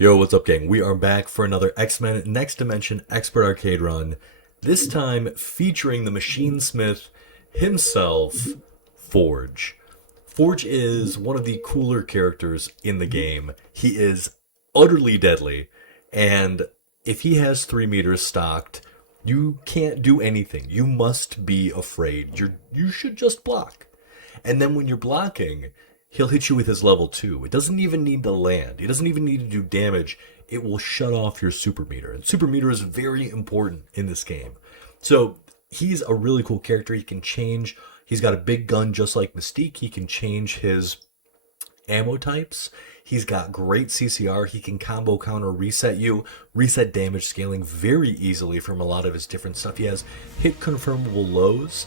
Yo, what's up, gang? We are back for another X-Men Next Dimension Expert Arcade run. This time featuring the Machine Smith himself, Forge. Forge is one of the cooler characters in the game. He is utterly deadly, and if he has 3 meters stocked, you can't do anything. You must be afraid. You should just block. And then when you're blocking, he'll hit you with his level 2. It doesn't even need to land. It doesn't even need to do damage. It will shut off your super meter. And super meter is very important in this game. So he's a really cool character. He can change. He's got a big gun just like Mystique. He can change his ammo types. He's got great CCR. He can combo counter reset you, reset damage scaling very easily from a lot of his different stuff. He has hit confirmable lows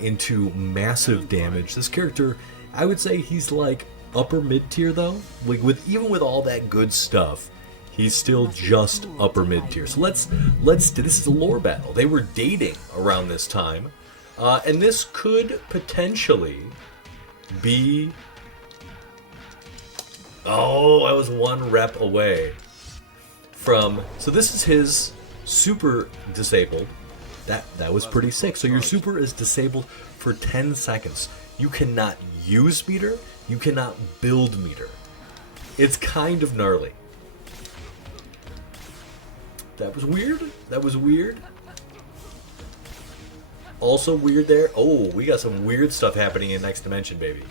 into massive damage. This character, I would say he's like upper mid tier though. Like even with all that good stuff, he's still just upper mid tier. So let's do this is a lore battle. They were dating around this time, and this could potentially be. Oh, I was 1 rep away from. So this is his super disabled. That was pretty sick. So your super is disabled for 10 seconds. You cannot use meter, you cannot build meter. It's kind of gnarly. That was weird. That was weird. Also weird there. Oh, we got some weird stuff happening in Next Dimension, baby.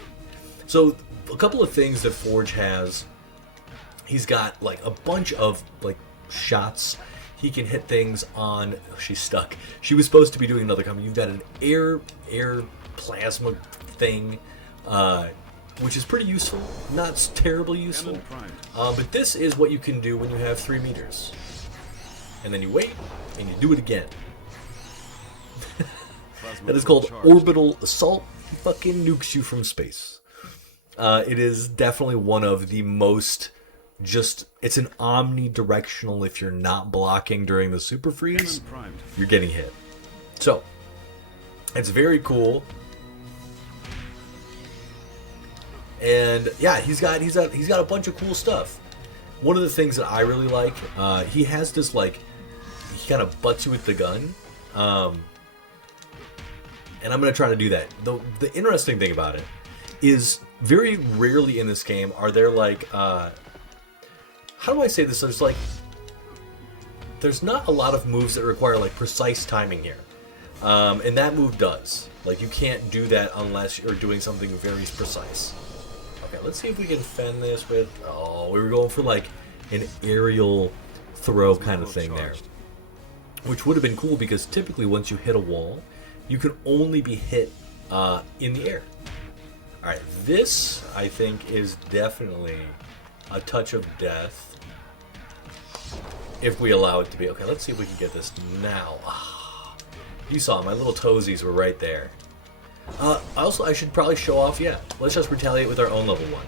So a couple of things that Forge has. He's got like a bunch of like shots. He can hit things on. Oh, she's stuck. She was supposed to be doing another combo. You've got an air plasma thing, which is pretty useful. Not terribly useful. But this is what you can do when you have 3 meters. And then you wait, and you do it again. That is called Orbital Assault. He fucking nukes you from space. It is definitely one of the most it's an omnidirectional. If you're not blocking during the super freeze, you're getting hit. So, it's very cool. And yeah, he's got a bunch of cool stuff. One of the things that I really like, he has this like, he kind of butts you with the gun. And I'm going to try to do that. The interesting thing about it is very rarely in this game are there like, how do I say this? There's not a lot of moves that require like precise timing here. And that move does. Like you can't do that unless you're doing something very precise. Okay, let's see if we can fend this with... Oh, we were going for like an aerial throw kind of thing there. Which would have been cool because typically once you hit a wall, you can only be hit in the air. Alright, this I think is definitely a touch of death. If we allow it to be. Okay, let's see if we can get this now. You saw my little toesies were right there. Also, I should probably show off, yeah. Let's just retaliate with our own level 1.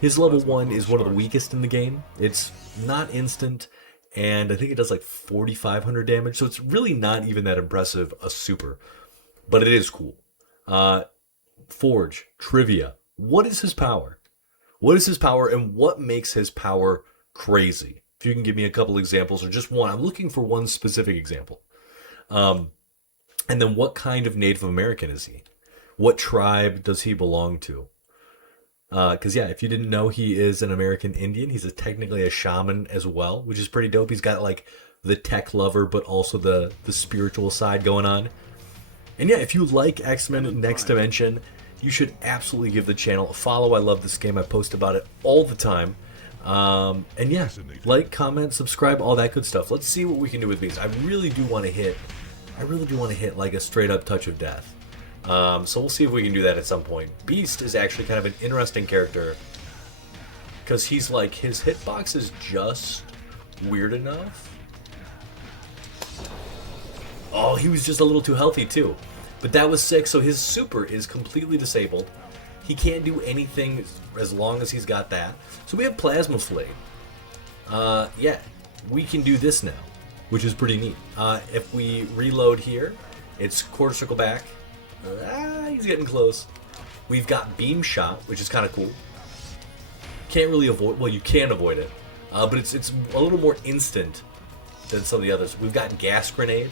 His level 1 is one of the weakest in the game. It's not instant, and I think it does like 4,500 damage, so it's really not even that impressive, a super. But it is cool. Forge, trivia. What is his power? What is his power, and what makes his power crazy? If you can give me a couple examples, or just one. I'm looking for one specific example. And then what kind of Native American is he? What tribe does he belong to? Because, yeah, if you didn't know, he is an American Indian. He's technically a shaman as well, which is pretty dope. He's got, like, the tech lover, but also the spiritual side going on. And, yeah, if you like X-Men Next Dimension, you should absolutely give the channel a follow. I love this game. I post about it all the time. And, yeah, like, comment, subscribe, all that good stuff. Let's see what we can do with these. I really do want to hit, like, a straight-up touch of death. So we'll see if we can do that at some point. Beast is actually kind of an interesting character because he's like, his hitbox is just weird enough. Oh, he was just a little too healthy too. But that was sick. So his super is completely disabled. He can't do anything as long as he's got that. So we have Plasma Flame. Yeah, we can do this now, which is pretty neat. If we reload here, it's quarter circle back. He's getting close. We've got Beam Shot, which is kind of cool. Can't really avoid... Well, you can avoid it. but it's a little more instant than some of the others. We've got gas grenade,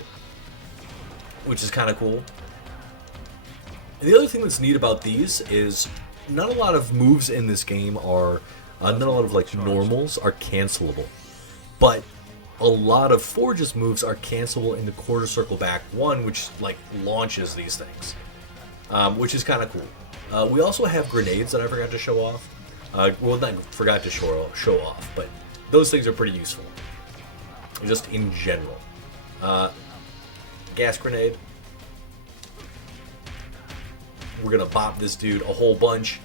which is kind of cool. And the other thing that's neat about these is not a lot of moves in this game are, not a lot of like normals are cancelable, but a lot of Forge's moves are cancelable in the quarter circle back one, which like launches these things, which is kind of cool. We also have grenades that I forgot to show off. Well, not forgot to show off, but those things are pretty useful, just in general. Gas grenade. We're gonna bop this dude a whole bunch.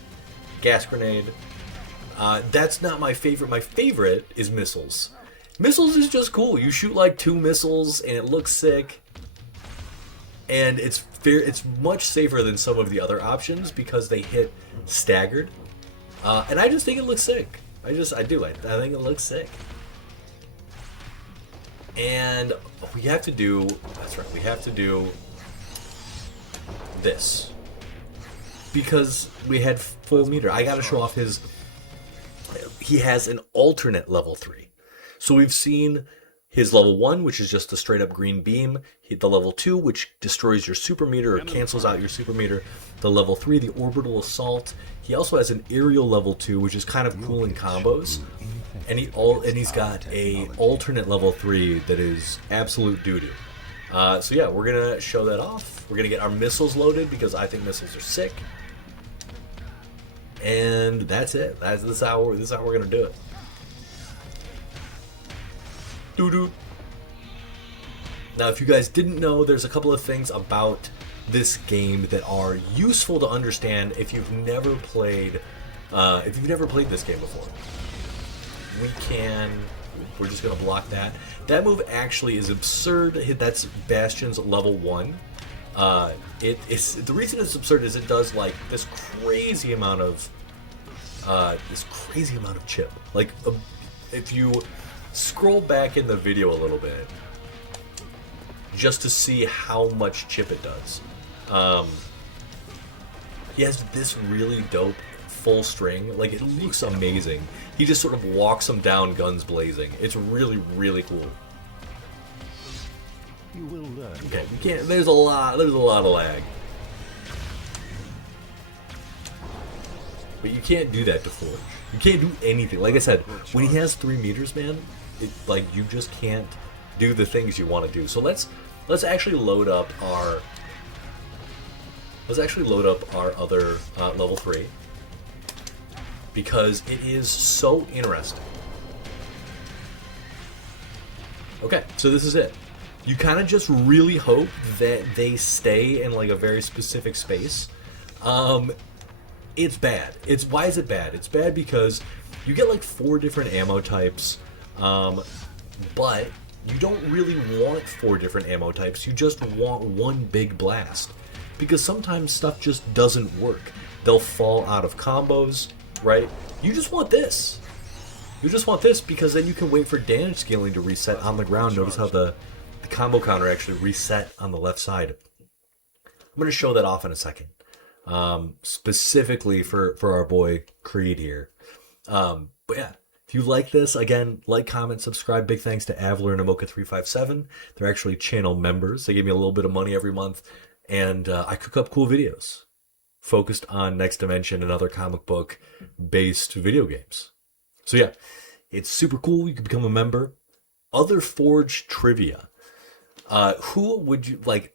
Gas grenade. That's not my favorite. My favorite is missiles. Missiles is just cool. You shoot like 2 missiles and it looks sick. And it's fair. It's much safer than some of the other options because they hit staggered. And I just think it looks sick. I do. I think it looks sick. And we have to do. That's right. We have to do this. Because we had full meter. I gotta show off his... He has an alternate level 3. So we've seen his level 1, which is just a straight up green beam. The level 2, which destroys your super meter or cancels out your super meter. The level 3, the orbital assault. He also has an aerial level 2, which is kind of cool in combos. And he's got a alternate level 3 that is absolute doo-doo. So yeah, we're gonna show that off. We're gonna get our missiles loaded because I think missiles are sick. And that's it. This is how we're gonna do it. Doo-doo. Now, if you guys didn't know, there's a couple of things about this game that are useful to understand if you've never played this game before. We're just gonna block that. That move actually is absurd. That's Bastion's level 1. The reason it's absurd is it does like this crazy amount of chip. Like if you scroll back in the video a little bit, just to see how much chip it does. He has this really dope full string. Like, it looks amazing. He just sort of walks them down, guns blazing. It's really, really cool. You will learn. Okay, you can't. There's a lot of lag. But you can't do that to Forge. You can't do anything. Like I said, when he has 3 meters, man, like you just can't do the things you want to do. So let's actually load up our other level 3 because it is so interesting. Okay, so this is it. You kind of just really hope that they stay in like a very specific space. It's bad. Why is it bad? It's bad because you get like 4 different ammo types, but you don't really want 4 different ammo types. You just want one big blast because sometimes stuff just doesn't work. They'll fall out of combos, right? You just want this. You just want this because then you can wait for damage scaling to reset on the ground. Notice how the combo counter actually reset on the left side. I'm going to show that off in a second. Specifically for our boy Creed here. But yeah, if you like this, again, like, comment, subscribe. Big thanks to Avler and Amoka357. They're actually channel members. They give me a little bit of money every month, and I cook up cool videos focused on Next Dimension and other comic book based video games. So yeah, it's super cool. You can become a member. Other Forge trivia. Who would you like?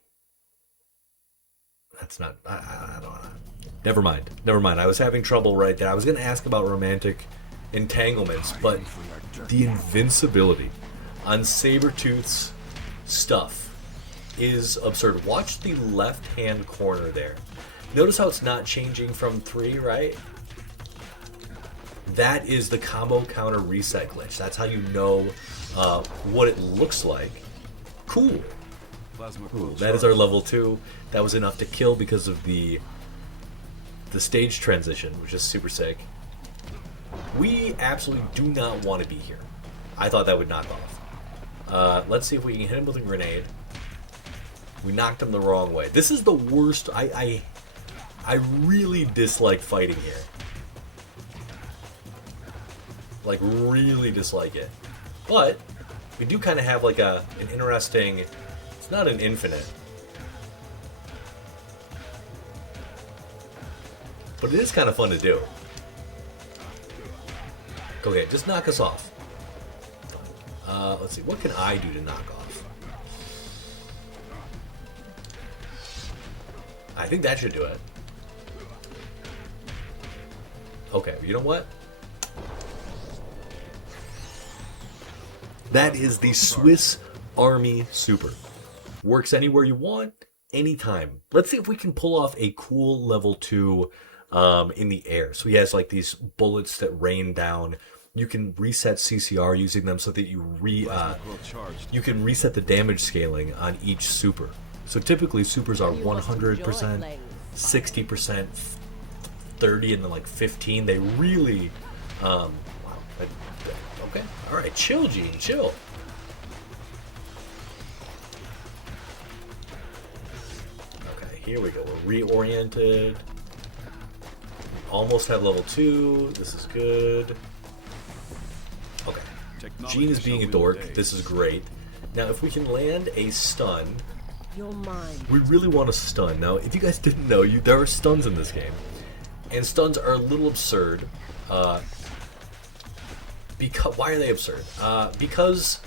That's not. I don't know. Never mind. I was having trouble right there. I was going to ask about romantic entanglements, but the invincibility on Sabretooth's stuff is absurd. Watch the left-hand corner there. Notice how it's not changing from 3, right? That is the combo counter reset glitch. That's how you know what it looks like. Cool. Ooh, that is our level 2. That was enough to kill because of the stage transition, which is super sick. We absolutely do not want to be here. I thought that would knock off. Let's see if we can hit him with a grenade. We knocked him the wrong way. This is the worst. I really dislike fighting here. Like, really dislike it. But we do kind of have like an interesting... It's not an infinite. But it is kind of fun to do. Okay, just knock us off. Let's see, what can I do to knock off? I think that should do it. Okay, you know what? That is the Swiss Army Super. Works anywhere you want, anytime. Let's see if we can pull off a cool level 2 in the air. So he has like these bullets that rain down. You can reset CCR using them so that you can reset the damage scaling on each super. So typically supers are 100%, 60%, 30, and then like 15. They really, wow. Okay, all right, chill, Gene, chill. Okay, here we go. We're reoriented. Almost have level 2. This is good. Okay. Gene is being a dork. This is great. Now, if we can land a stun, we really want a stun. Now, if you guys didn't know, there are stuns in this game, and stuns are a little absurd. Because why are they absurd? Because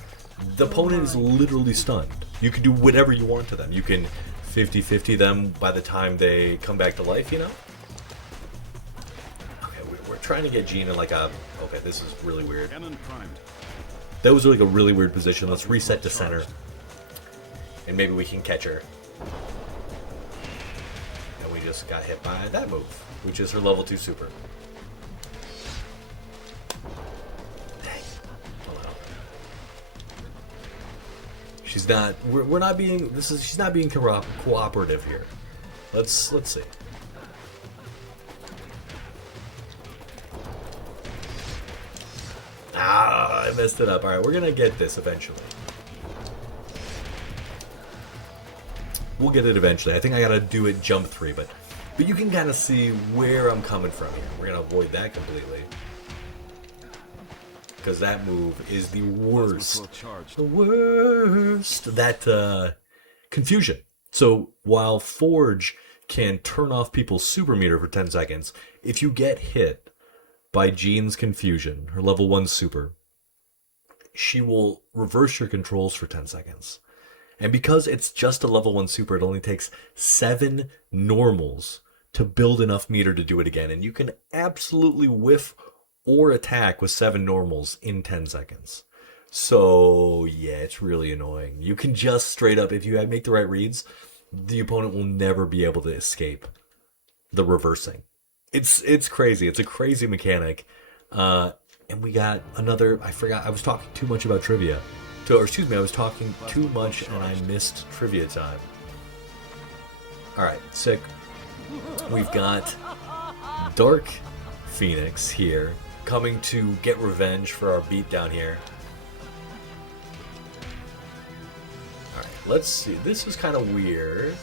the opponent is literally stunned. You can do whatever you want to them. You can 50-50 them by the time they come back to life. You know. We're trying to get Gene in like a... Okay, this is really weird. That was like a really weird position. Let's reset to center. And maybe we can catch her. And we just got hit by that move, which is her level 2 super. Dang. Oh, well. She's not... We're not being... She's not being cooperative here. Let's see. Ah, I messed it up. Alright, we're gonna get this eventually. We'll get it eventually. I think I gotta do it jump 3, but you can kind of see where I'm coming from here. We're gonna avoid that completely. Because that move is the worst. The worst. That, confusion. So, while Forge can turn off people's super meter for 10 seconds, if you get hit by Jean's confusion, her level 1 super, she will reverse your controls for 10 seconds. And because it's just a level 1 super, it only takes 7 normals to build enough meter to do it again. And you can absolutely whiff or attack with 7 normals in 10 seconds. So, yeah, it's really annoying. You can just straight up, if you make the right reads, the opponent will never be able to escape the reversing. It's crazy. It's a crazy mechanic. And we got another... I forgot. I was talking too much about trivia. Or excuse me, I was talking too much and I missed trivia time. Alright, sick. We've got Dark Phoenix here, coming to get revenge for our beatdown here. Alright, let's see. This is kind of weird.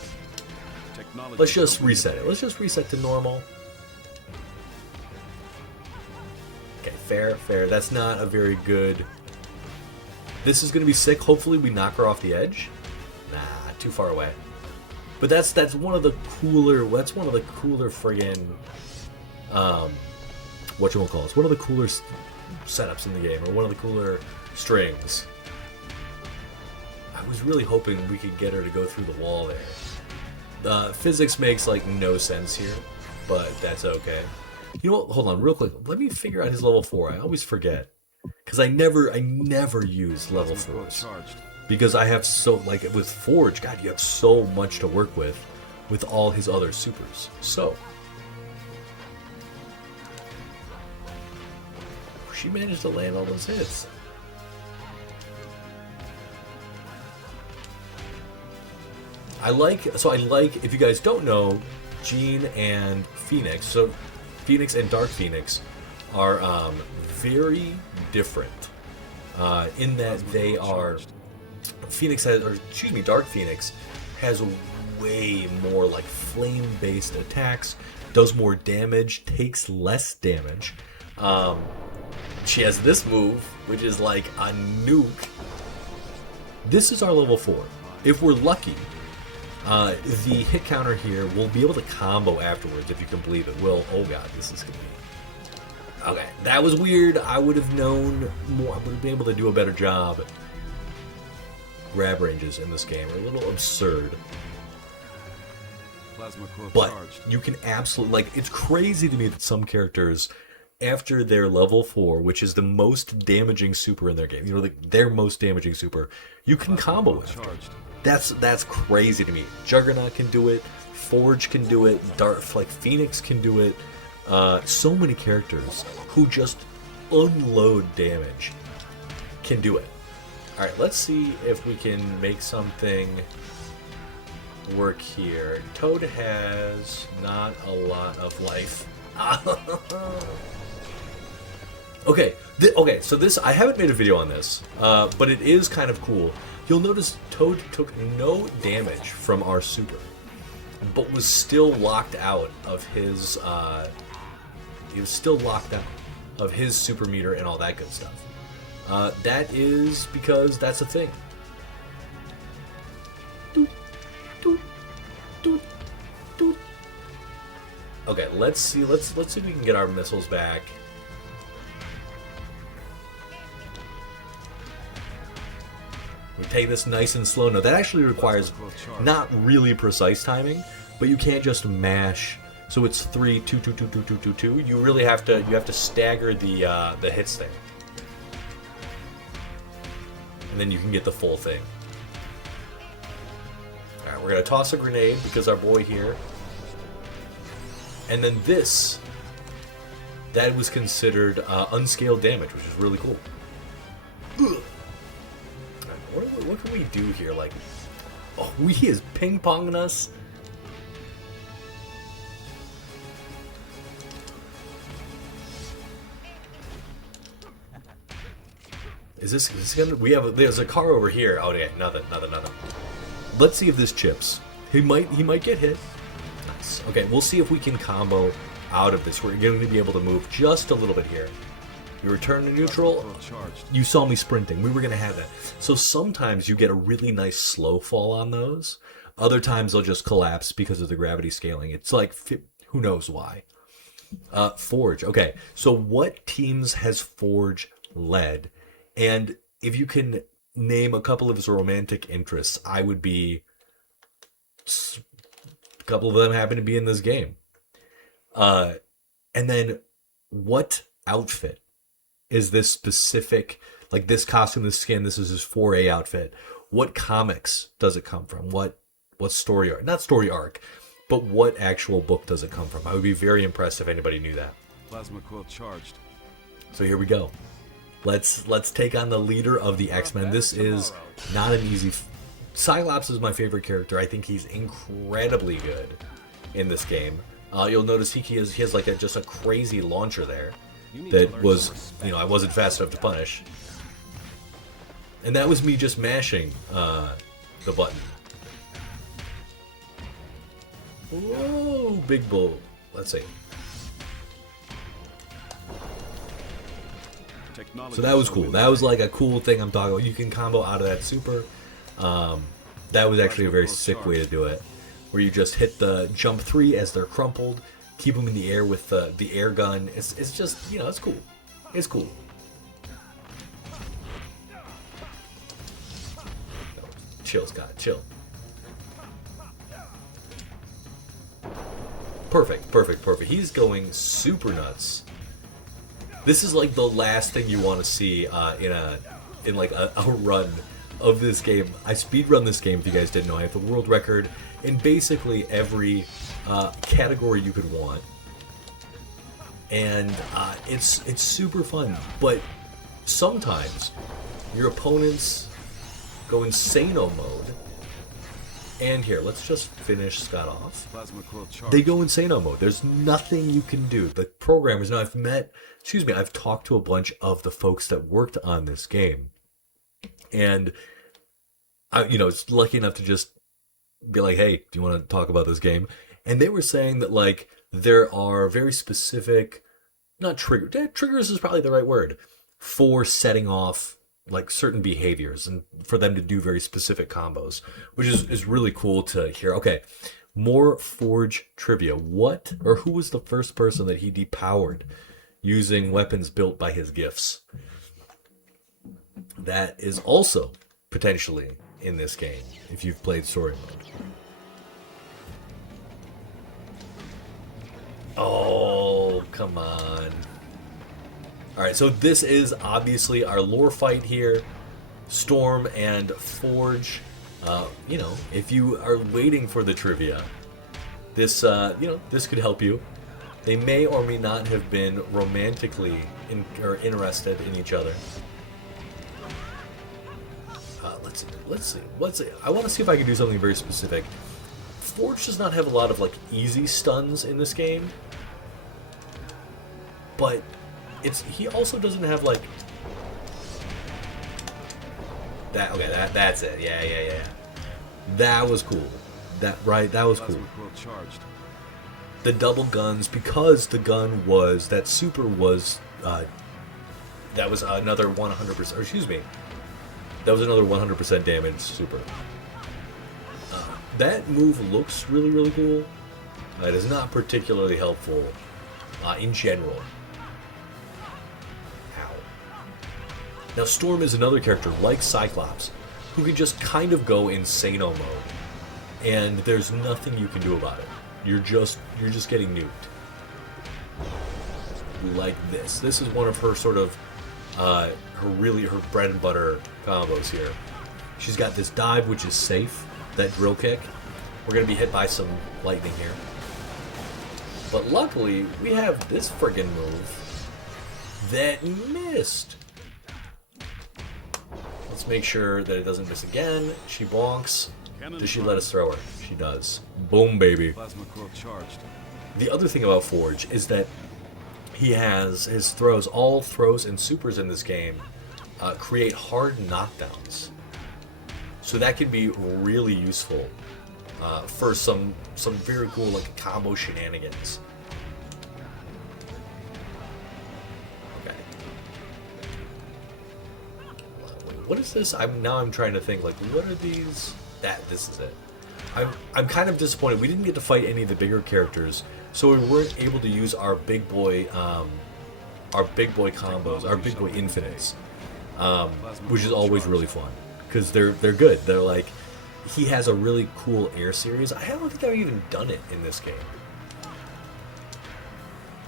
Let's just reset it. Let's just reset to normal. Okay, fair. That's not a very good... This is going to be sick. Hopefully we knock her off the edge. Nah, too far away. But that's one of the cooler... That's one of the cooler friggin... whatchamacallit? One of the cooler setups in the game. Or one of the cooler strings. I was really hoping we could get her to go through the wall there. The physics makes, like, no sense here. But that's okay. You know what? Hold on, real quick. Let me figure out his level 4. I always forget. Because I never use level 4s. Because I have so, like, with Forge, God, you have so much to work with all his other supers. So, she managed to land all those hits. I like, if you guys don't know, Jean and Phoenix, so Phoenix and Dark Phoenix are very different in that they are... Dark Phoenix has way more like flame-based attacks, does more damage, takes less damage. She has this move, which is like a nuke. This is our level 4. If we're lucky, the hit counter here will be able to combo afterwards, if you can believe it. Will, oh god, this is gonna be... Okay, that was weird. I would have known more. I would have been able to do a better job. Grab ranges in this game are a little absurd. But you can absolutely, like, it's crazy to me that some characters, after their level 4, which is the most damaging super in their game, you know, like their most damaging super, you can combo it. That's crazy to me. Juggernaut can do it, Forge can do it, like Phoenix can do it. So many characters who just unload damage can do it. Alright, let's see if we can make something work here. Toad has not a lot of life. Okay, so this, I haven't made a video on this, but it is kind of cool. You'll notice Toad took no damage from our super, but was still locked out of his, he was still locked out of his super meter and all that good stuff. That is because that's a thing. Okay, let's see if we can get our missiles back. We take this nice and slow. No, that actually requires not really precise timing, but you can't just mash. So it's 3, 2, 2, 2, 2, 2, 2, 2. You really have to stagger the hits there, and then you can get the full thing. All right, we're gonna toss a grenade because our boy here, and then this, that was considered unscaled damage, which is really cool. Ugh. What can we do here? Like, oh, he is ping-ponging us. Is this gonna? There's a car over here. Oh yeah, nothing. Let's see if this chips. He might get hit. Nice. Okay, we'll see if we can combo out of this. We're going to be able to move just a little bit here. You return to neutral. You saw me sprinting. We were going to have that. So sometimes you get a really nice slow fall on those. Other times they'll just collapse because of the gravity scaling. It's like, who knows why. Forge. Okay, so what teams has Forge led? And if you can name a couple of his romantic interests, I would be... A couple of them happen to be in this game. And then what outfit is this specific, like this costume, this skin, this is his 4A outfit. What comics does it come from? What story arc? Not story arc, but what actual book does it come from? I would be very impressed if anybody knew that. Plasma quill charged. So here we go. Let's take on the leader of the X-Men. This is not an easy... Cyclops is my favorite character. I think he's incredibly good in this game. You'll notice he has like just a crazy launcher there that was, I wasn't fast enough to punish. And that was me just mashing the button. Whoa, big bull. Let's see. So that was cool. That was like a cool thing I'm talking about. You can combo out of that super. That was actually a very sick way to do it, where you just hit the jump 3 as they're crumpled, keep them in the air with the air gun. It's just, it's cool. It's cool. Chill, Scott. Chill. Perfect. He's going super nuts. This is like the last thing you want to see in like a run of this game. I speedrun this game, if you guys didn't know. I have the world record in basically every category you could want, and it's super fun. But sometimes your opponents go insano mode, and here, let's just finish Scott off. They go insano mode. There's nothing you can do. The programmers, now I've talked to a bunch of the folks that worked on this game, and it's lucky enough to just be like, hey, do you want to talk about this game? And they were saying that, like, there are very specific, not triggers is probably the right word. for setting off like certain behaviors and for them to do very specific combos, which is really cool to hear. Okay, more Forge trivia. What or who was the first person that he depowered using weapons built by his gifts? That is also potentially in this game if you've played story mode. Oh, come on. Alright, so this is obviously our lore fight here. Storm and Forge. You know, if you are waiting for the trivia, this, you know, this could help you. They may or may not have been romantically interested in each other. Let's see. I want to see if I can do something very specific. Forge does not have a lot of like easy stuns in this game, but he also doesn't have like that. Okay, that's it. Yeah. That was cool. That was cool. The double guns, because the gun was that super was that was another 100%. Or excuse me. That was another 100% damage super. That move looks really, really cool. It is not particularly helpful in general. Ow. Now, Storm is another character like Cyclops who can just kind of go insano mode, and there's nothing you can do about it. You're just getting nuked. Like this. This is one of her sort of her bread and butter combos here. She's got this dive, which is safe, that drill kick. We're going to be hit by some lightning here. But luckily, we have this friggin' move that missed. Let's make sure that it doesn't miss again. She bonks. Does she let us throw her? She does. Boom, baby. The other thing about Forge is that he has his throws, all throws and supers in this game create hard knockdowns. So that can be really useful for some very cool like combo shenanigans. Okay. Wait, what is this? I'm trying to think like what are these? This is it. I'm kind of disappointed. We didn't get to fight any of the bigger characters, so we weren't able to use our big boy combos, our big boy infinites, which is always really fun because they're good. They're like, he has a really cool air series. I don't think I've even done it in this game.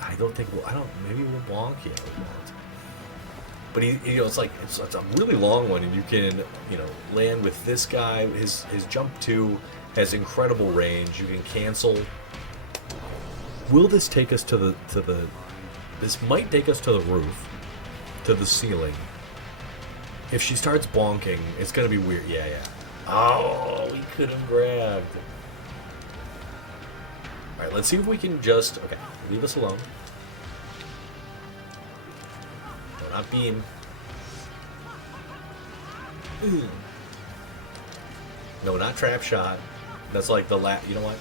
I don't think maybe we'll bonk. Yeah, we won't. But it's like it's a really long one, and you can land with this guy. His jump 2 has incredible range. You can cancel. Will this take us to the? This might take us to the roof, to the ceiling. If she starts bonking, it's gonna be weird. Yeah. Oh, we could have grabbed. All right, let's see if we can just. Okay, leave us alone. No, not beam. No, not trap shot. That's like the last. You know what?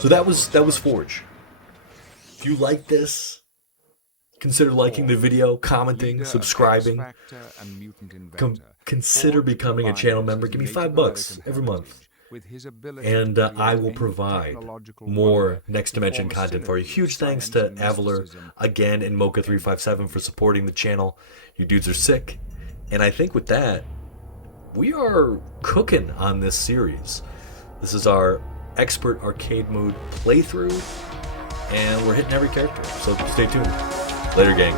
So that was Forge. If you like this, consider liking the video, commenting, subscribing. Consider becoming a channel member. Give me $5 every month. And I will provide more Next Dimension content for you. Huge thanks to Avalar again and Mocha357 for supporting the channel. You dudes are sick. And I think with that, we are cooking on this series. This is our expert arcade mode playthrough, and we're hitting every character. So stay tuned. Later, gang.